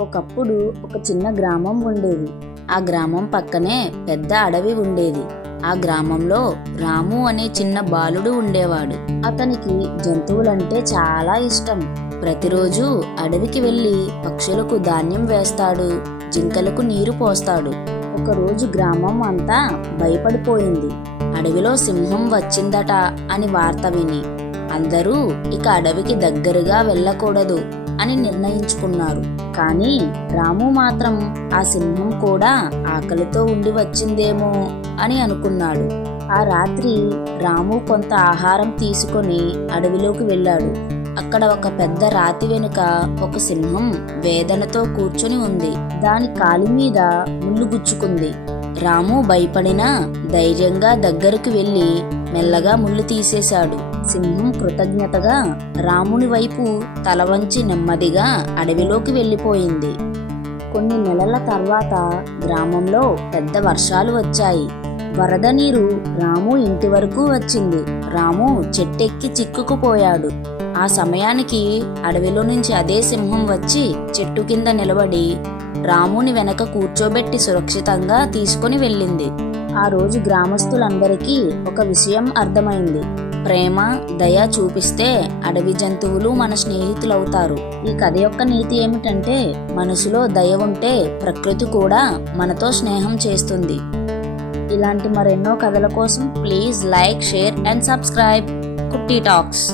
ఒకప్పుడు ఒక చిన్న గ్రామం ఉండేది. ఆ గ్రామం పక్కనే పెద్ద అడవి ఉండేది. ఆ గ్రామంలో రాము అనే చిన్న బాలుడు ఉండేవాడు. అతనికి జంతువులంటే చాలా ఇష్టం. ప్రతిరోజు అడవికి వెళ్ళి పక్షులకు ధాన్యం వేస్తాడు, జింకలకు నీరు పోస్తాడు. ఒకరోజు గ్రామం అంతా భయపడిపోయింది. అడవిలో సింహం వచ్చిందట అని వార్త విని అందరూ ఇక అడవికి దగ్గరగా వెళ్ళకూడదు అని నిర్ణయించుకున్నారు. కానీ రాము మాత్రం ఆ సింహం కూడా ఆకలితో ఉండి వచ్చిందేమో అని అనుకున్నాడు. ఆ రాత్రి రాము కొంత ఆహారం తీసుకొని అడవిలోకి వెళ్ళాడు. అక్కడ ఒక పెద్ద రాతి వెనుక ఒక సింహం వేదనతో కూర్చొని ఉంది. దాని కాలి మీద ముళ్ళు గుచ్చుకుంది. రాము భయపడినా ధైర్యంగా దగ్గరకు వెళ్ళి మెల్లగా ముళ్ళు తీసేశాడు. సింహం కృతజ్ఞతగా రాముని వైపు తల వంచి నెమ్మదిగా అడవిలోకి వెళ్ళిపోయింది. కొన్ని నెలల తర్వాత గ్రామంలో పెద్ద వర్షాలు వచ్చాయి. వరద నీరు రాము ఇంటి వరకు వచ్చింది. రాము చెట్టెక్కి చిక్కుకుపోయాడు. ఆ సమయానికి అడవిలో నుంచి అదే సింహం వచ్చి చెట్టు కింద నిలబడి రాముని వెనక కూర్చోబెట్టి సురక్షితంగా తీసుకుని వెళ్ళింది. ఆ రోజు గ్రామస్తులందరికీ ఒక విషయం అర్థమైంది. ప్రేమ, దయ చూపిస్తే అడవి జంతువులు మన స్నేహితులవుతారు. ఈ కథ యొక్క నీతి ఏమిటంటే, మనసులో దయ ఉంటే ప్రకృతి కూడా మనతో స్నేహం చేస్తుంది. ఇలాంటి మరెన్నో కథల కోసం please like, share and subscribe కుట్టి టాక్స్.